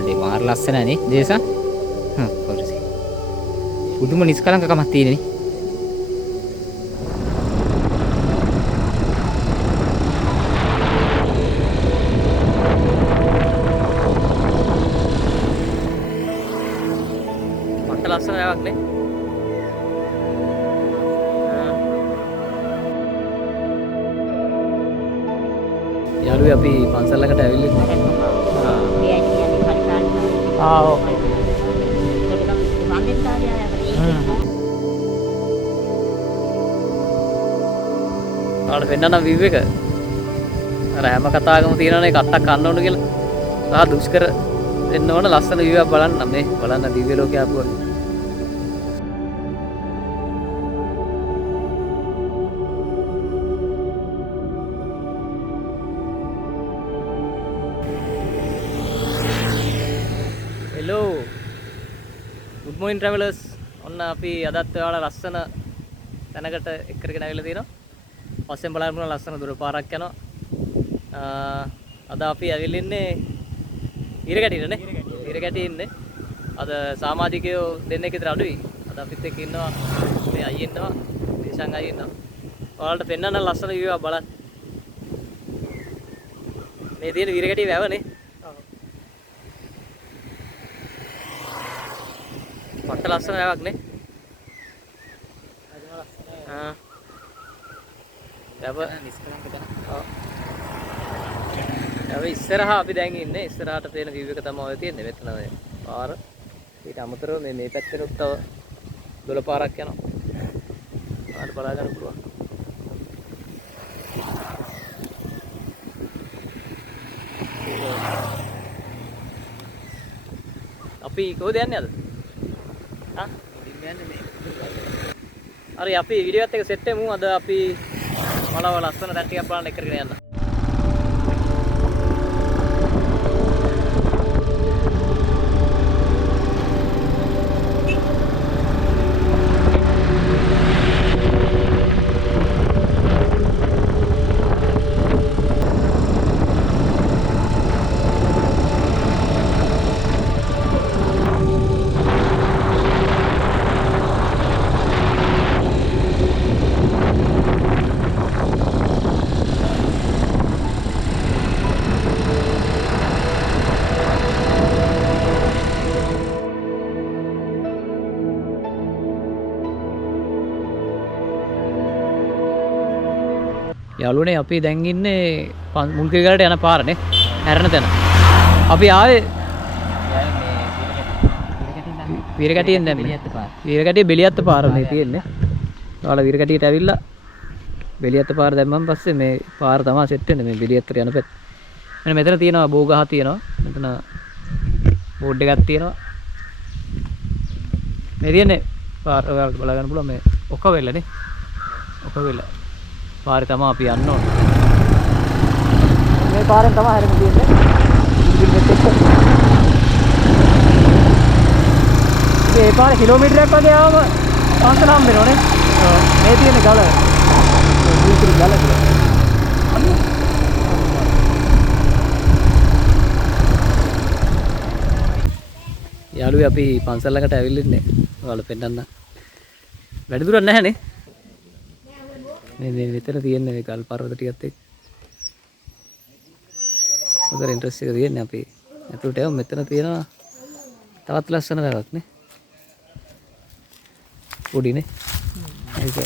අඩේ මාර ලස්සනනේ දේසා. හ්ම් පොරසි. පුදුම නිස්කලංකකමක් තියෙනනේ. මට ලස්සන එකක් නේ. යාළුවෝ අපි පන්සල් ළඟට ඇවිල්ලා ආවට පෙන්නන view එක අර හැම කතාවකම තියෙනවනේ කට්ටක් කන්න ඕන කියලා. සහ දුෂ්කර වෙන්න ඕන ලස්සන view එකක් බලන්න මේ බලන්න දිව්‍ය ලෝකයක් ආපුවා. Hello. Good morning travelers. ඔන්න අපි අදත් ඔයාලා ලස්සන තැනකට එක් කරගෙන ආවිල්ලා තියෙනවා. පස්සෙන් බලන්න පුළුවන් ලස්සන දුර පාරක් යනවා. අද අපි ඇවිල්ලා ඉන්නේ ඊරගැටියේ නේ. ඊරගැටියේ ඉන්නේ. අද සමාජිකයෝ දෙන්නෙක් විතර අඩුයි. අද අපිත් එක්ක ඉන්නවා මේ අයියා ඉන්නවා. දේශං අයියා ඉන්නවා. ඔයාලට පෙන්නන්න ලස්සන view එකක් බලන්න. මේ තියෙන ඊරගැටියේ වැවනේ. මට ලස්සන වැවක් නේ. වැව නිස්කලංක තැන. ඔව්. වැව ඉස්සරහා අපි දැන් ඉන්නේ. ඉස්සරහට තියෙන view එක තමයි ඔය තියෙන්නේ. මෙතන මේ පාර. ඊට අමතරව මේ පැත්තෙත් තව දොළ පාරක් යනවා. ආට බලා ගන්න පුළුවන්. අපි කොහෙද යන්නේ අද? හරි අපි වීඩියෝ එකත් එක්ක සෙට් වෙමු. අද අපි බලව ලස්සන තැන් ටිකක් බලන්න එක කරගෙන යන්න. යාළුවනේ අපි දැන් ඉන්නේ මුල්කේගලට යන පාරනේ හැරෙන තැන. අපි ආවේ වීරගැටියෙන් දැන් වීරගැටියේ බෙලියත්ත පාර මේ තියෙන්නේ. ඔයාලා වීරගැටියට ඇවිල්ලා බෙලියත්ත පාර දැම්මම පස්සේ මේ පාර තමයි සෙට් වෙන්නේ මේ බෙලියත්තට යන පැත්ත. මෙන්න මෙතන තියෙනවා බෝගහ තියෙනවා. මෙතන බෝඩ් එකක් තියෙනවා. මේ තියෙන්නේ පාර ඔයාලට බලා ගන්න පුළුවන් මේ ඔකවෙල්ලනේ. ඔකවෙල්ල. පාරේ තමයි අපි යන්න ඕන. මේ පාරෙන් තමයි හැරෙන්න තියෙන්නේ. මේ පාරේ කිලෝමීටරයක් වගේ ආවම පන්සල හම්බ වෙනවනේ. මේ තියෙන ගල. දීපිරි ගල කියලා. යාළුවෝ අපි පන්සල් ළඟට ඇවිල්ලා ඉන්නේ. ඔයාලා පෙන්නන්න. වැඩි දුරක් නැහැනේ. මේ විතර තියෙන්නේ මේ ගල් පර්වත ටිකත් එක්ක. උදේ ඉන්ට්‍රස්ට් එක තියෙන්නේ අපි. අතුලට යමු මෙතන තියෙනවා තවත් ලස්සන වැවක් නේ. පොඩිනේ. ඒක.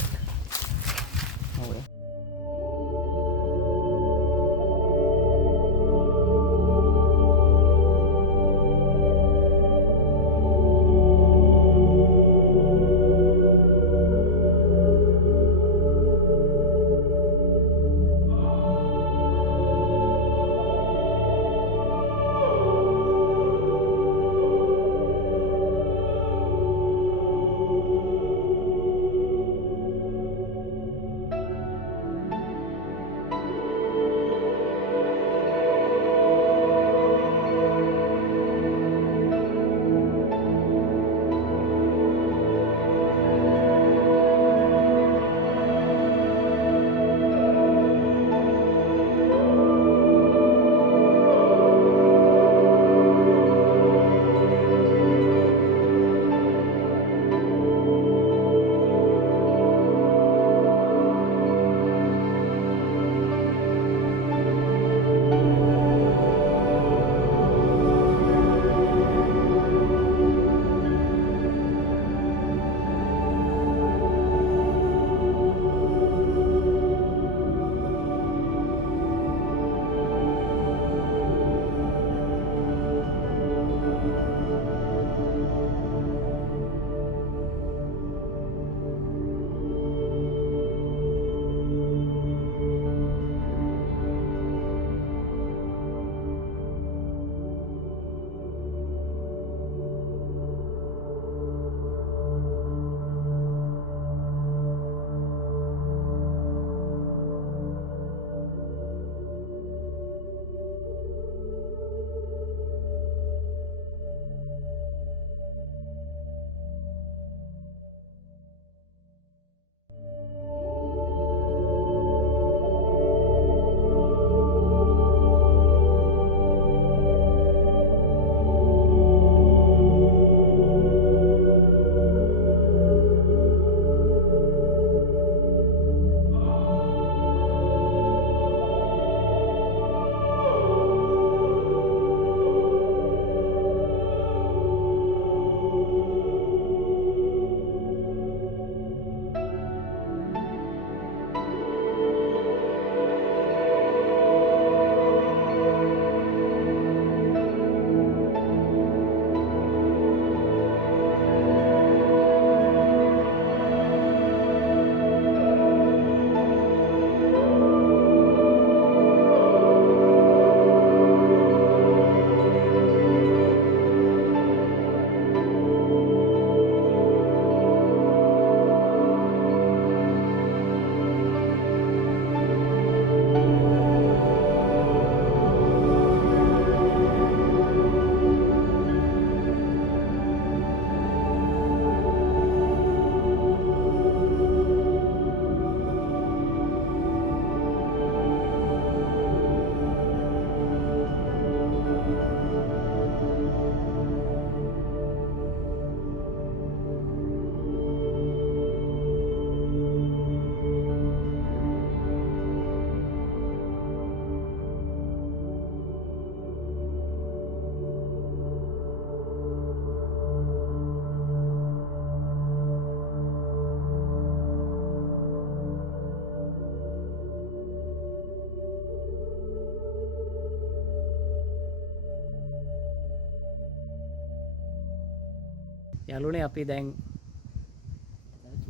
යාළුවනේ අපි දැන්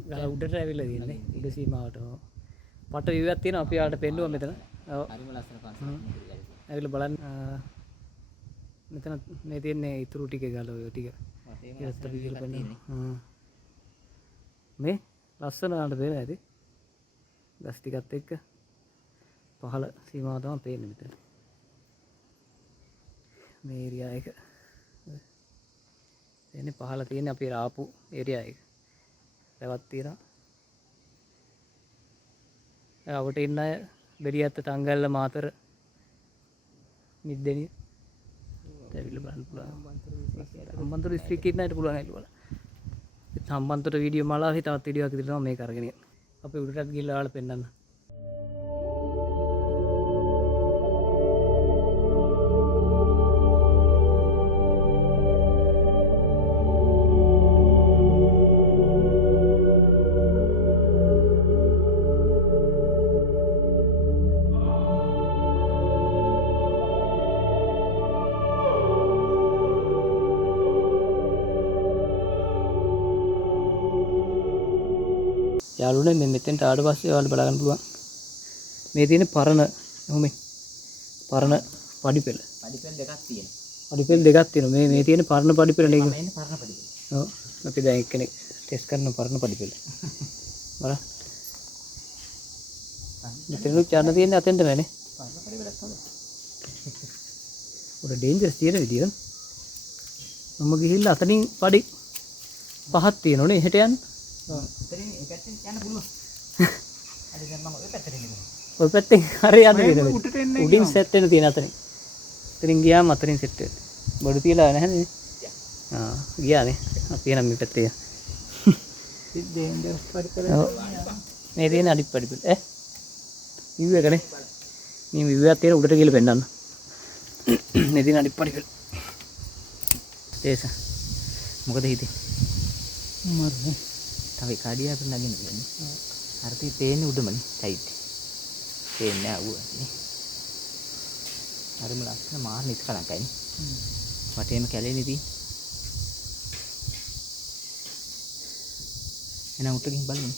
ගල උඩට ඇවිල්ලා තියෙන්නේ උඩ සීමාවට. පට view එකක් තියෙනවා අපි ආට පෙන්නුවා මෙතන. ඔව්. හරිම ලස්සන පන්සලක්. ඇවිල්ලා බලන්න. මෙතන මේ තියෙන්නේ ඉතුරු ටික ගල ඔය ටික. ඒත් අපි කියලා පෙන්නුවා. මේ ලස්සන ආට පේන ඇති. ගස් ටිකත් එක්ක පහළ සීමාව තමයි පේන්නේ මෙතන. මේ ඒරියා එක. එන්නේ පහළ තියෙන්නේ අපි ආපු ඒරියා එක. රැවක් තියෙනවා. අපිට ඉන්න අය බෙරියත්ත තංගල්ල මාතර මිද්දෙනිය. ඇවිල්ලා බලන්න පුළුවන්. හම්බන්තොට දිස්ත්‍රික්කේ ඉන්න අයට පුළුවන් ඇවිල්ලා බලන්න. හම්බන්තොට වීඩියෝ මාලාවේ තවත් වීඩියෝ එකක් ඉදිරියට මේක අරගෙන යන්න. අපි උඩටත් ගිහලා ඔයාලට පෙන්නන්න. යාළුවනේ මේ මෙතෙන්ට ආවට පස්සේ ඔයාලට බලා ගන්න පුළුවන්. මේ තියෙන පරණ ඔහොමේ පරණ පඩිපෙළ. පඩිපෙළ දෙකක් තියෙනවා. පඩිපෙළ දෙකක් තියෙනවා. මේ තියෙන පරණ පඩිපෙළ නේ. මේ ඉන්නේ පරණ පඩිපෙළ. ඔව්. අපි දැන් එක්කෙනෙක් ටෙස්ට් කරන පරණ පඩිපෙළ. බලන්න. මෙතන චාන තියෙන්නේ අතෙන්ට නෑනේ. පරණ පඩිපෙළක් තමයි. උඩ ඩේන්ජරස් තියෙන විදිය. මම ගිහිල්ලා අතනින් පඩි පහක් තියෙනෝනේ එහෙට යන්න. ඔය පැත්තෙන් හරි යන්න තියෙනවා. උඩින් සෙට් වෙන තියෙන අතරින්. අතරින් ගියාම අතරින් සෙට් වෙනවා. බඩු තියලා නැහැ නේද? ගියානේ. අපි එනම් මේ පැත්තේ. මේ තියෙන අඩි පඩි ඈ. view එකනේ. මේ view එකක් තියෙන උඩට ගිහලා පෙන්නන්න. මේ තියෙන අඩි පඩි. ඒස. මොකද හිතේ? මරන්නේ. තව කාඩිය අපිට නගින්න තියෙන්නේ. හරියට පේන්නේ උඩමනේ සයිඩ්. පේන්නේ ආවුවනේ. හරිම ලස්සන මාර නිස්කලංකයිනේ. වටේම කැලේනේ තියෙන්නේ. එහෙනම් උඩට ගිහින් බලමු.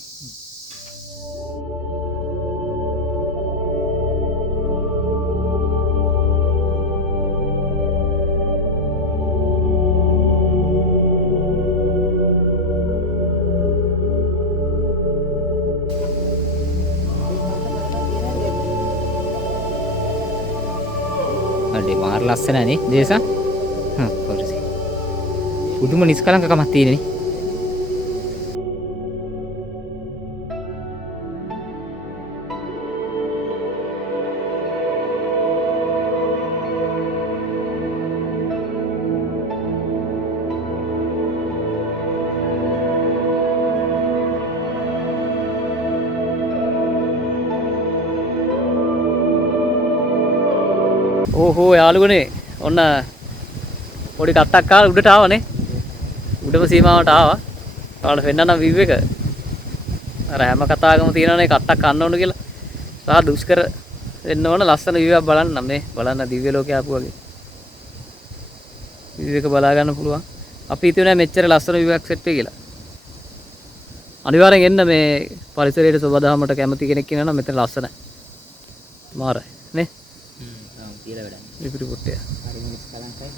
මාර ලස්සනනේ දේසා. පොරසි. පුදුම නිස්කලංකකමක් තියෙනනේ. ඕහෝ යාළුවනේ ඔන්න පොඩි කට්ටක් කාලා උඩට ආවනේ. උඩම සීමාවට ආවා. ඔයාලට පෙන්නන්න view එක. අර හැම කතාවකම තියෙනවනේ කට්ටක් කන්න ඕන කියලා. සහ දුෂ්කර වෙන්න ඕන ලස්සන view එකක් බලන්න මේ. බලන්න දිව්‍ය ලෝකේ ආපු වගේ. view එක බලා ගන්න පුළුවන්. අපි හිතුවේ නෑ මෙච්චර ලස්සන view එකක් සෙට් වෙයි කියලා. අනිවාර්යෙන් එන්න මේ පරිසරයේ සුබදහමට කැමති කෙනෙක් ඉන්නවා නම් මෙතන ලස්සනයි. මාරයි නේ? කියලා වැඩක්. විපිරි පුට්ටය. හරි මිනිස් කලංකයි.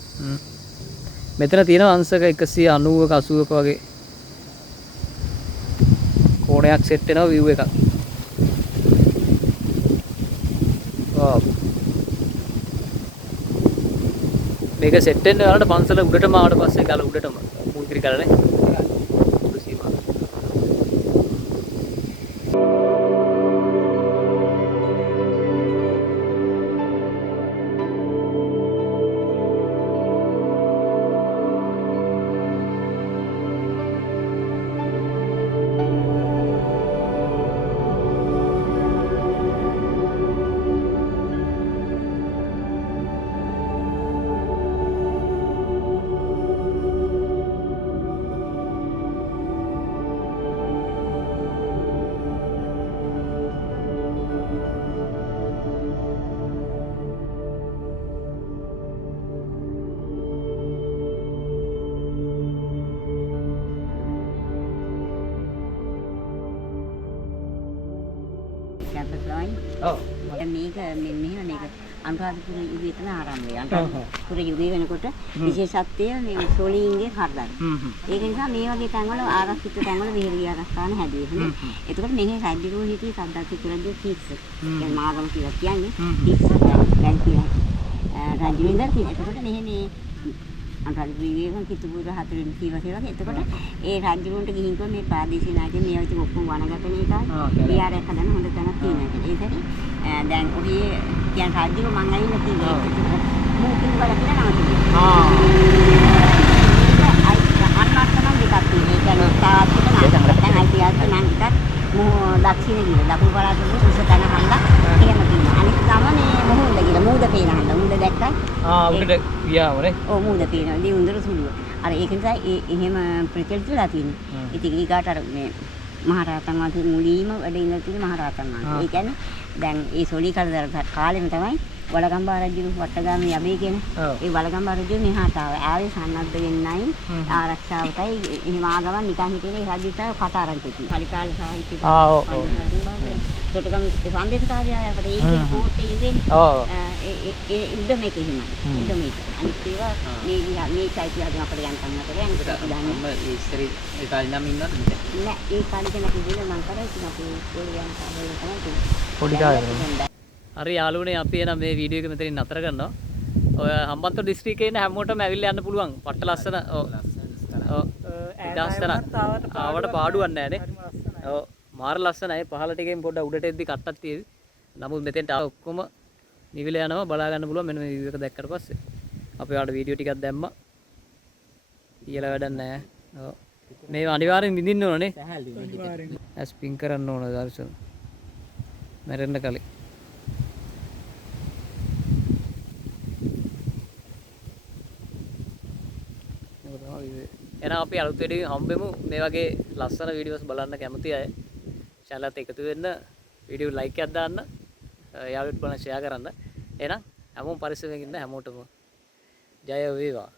මෙතන තියෙන අංශක 190ක 80ක වගේ කෝණයක් සෙට් වෙනවා view එකක්. වාව්. මේක සෙට් වෙන්න වලට පන්සල උඩටම ආවට පස්සේ ගල උඩටම මුල්කිරි ගලනේ. උඩ සීමාව. ඔව්. මේක මෙහෙම මේක අනුරාධපුර යුගයේ තමයි ආරම්භය. අනුරාධපුර යුගයේ වෙනකොට විශේෂත්වය මේ සොළීන්ගේ හර්ධන. ඒක නිසා මේ වගේ තැන්වල ආරක්ෂිත තැන්වල විහෙර විහාරස්ථාන හැදුවේ. එතකොට මෙහි රජුරු හිටියේ සද්දාති කුලගේ තිස්ස. يعني මාගම කියලා කියන්නේ තිස්ස දැන් කියලා. රජු ඉඳන් තියෙන. එතකොට මෙහි අනුරාධපුර යුගයේ කිතුපුර හතරින් කීවසේ වගේ. එතකොට ඒ රජුරුන්ට ගිහින් කො මේ ප්‍රාදේශීය නායකයන් මේ වගේ ඔක්කොම වනගතන එකයි. විහාරයක් හදන්න හොඳ තැනක් තියෙනවා. ඒ දැන් ඔහි කියන රාජ්‍යව මං අයින්න කිව්වේ මූකින් වල කියලා නම තිබුණා. අන්නත්තම දෙකක් තියෙනවා. ඒ කියන්නේ තාත්වික නැත්නම් ඓතිහාසික නම් එකක් දක්ෂිණේ කියන දකුණු පළාතේ සුසතන හන්දා එහෙම තියෙනවා. අනිත් තම මේ මොහොන්ද කියලා මූද පේන හන්දා. මූද දැක්කයි. උඩට ගියාමනේ. ඔව් මූද පේනවා. දී උන්දර සුළුව. අර ඒක නිසා එහෙම ප්‍රචලිත වෙලා තියෙනවා. ඉතින් ඊගාට අර මේ මහරහතන් වහන්සේ මුලීම වැඩ ඉඳලා තියෙන මහරහතන් වහන්සේ. ඒ කියන්නේ දැන් ඒ සොලී කලදර කාලෙම තමයි වලගම්බා රජු වට්ටගාමී යබේ කියන ඒ වලගම්බා රජු මෙහාට ආවේ සන්නද්ධ වෙන්නයි ආරක්ෂාවටයි එහෙම ආගමන් නිකන් හිටියේ රජුට කට අරන් තිබුණා. පරිකාල සාහිත්‍ය තොටගම් සංදේශකාරයාට ඒකේ කෝට්ටේ ඉන්නේ. ඒ ඉද්දමේක හිමයි. ඉද්දමේක. අනිත් ඒවා මේ චෛත්‍ය හදන අපිට යන්න තමයි අනිත් ඒ ඉස්සරි ඒ කාලේ නම් ඉන්නවද? නෑ ඒ කාලේ කෙනෙක් ඉන්නේ මං කරා ඉතින් අපි ඒගොල්ලෝ යන කාලේ තමයි පොඩි කාලේ. හරි යාළුවනේ අපි එන මේ වීඩියෝ එක මෙතනින් නතර කරනවා. ඔය හම්බන්තොට දිස්ත්‍රික්කේ ඉන්න හැමෝටම ඇවිල්ලා යන්න පුළුවන්. පට්ට ලස්සන. ඔව්. ඉදාස්තන. ආවට පාඩුවක් නැහැ නේ. ඔව්. මාර ලස්සනයි. පහළ ටිකෙන් පොඩ්ඩක් උඩට එද්දි කට්ටක් තියෙවි. නමුත් මෙතෙන්ට ආව ඔක්කොම නිවිල යනවා බලා ගන්න පුළුවන් මෙන්න මේ වීඩියෝ එක දැක්කට පස්සේ. අපි ඔයාලට වීඩියෝ ටිකක් දැම්මා. කියලා වැඩක් නැහැ. ඔව්. මේ අනිවාර්යෙන් විඳින්න ඕනේ. අනිවාර්යෙන්. ස්පින් කරන්න ඕන දර්ශන. මැරෙන්න කලින්. එහෙනම් අපි අලුත් වීඩියෝ හම්බෙමු. මේ වගේ ලස්සන වීඩියෝස් බලන්න කැමති අය channel එකට එකතු වෙන්න, වීඩියෝ ලයික් එකක් දාන්න, යාළුවොත් බලන්න ෂෙයා කරන්න. එහෙනම් හැමෝම පරිස්සමෙන් ඉන්න හැමෝටම ජය වේවා.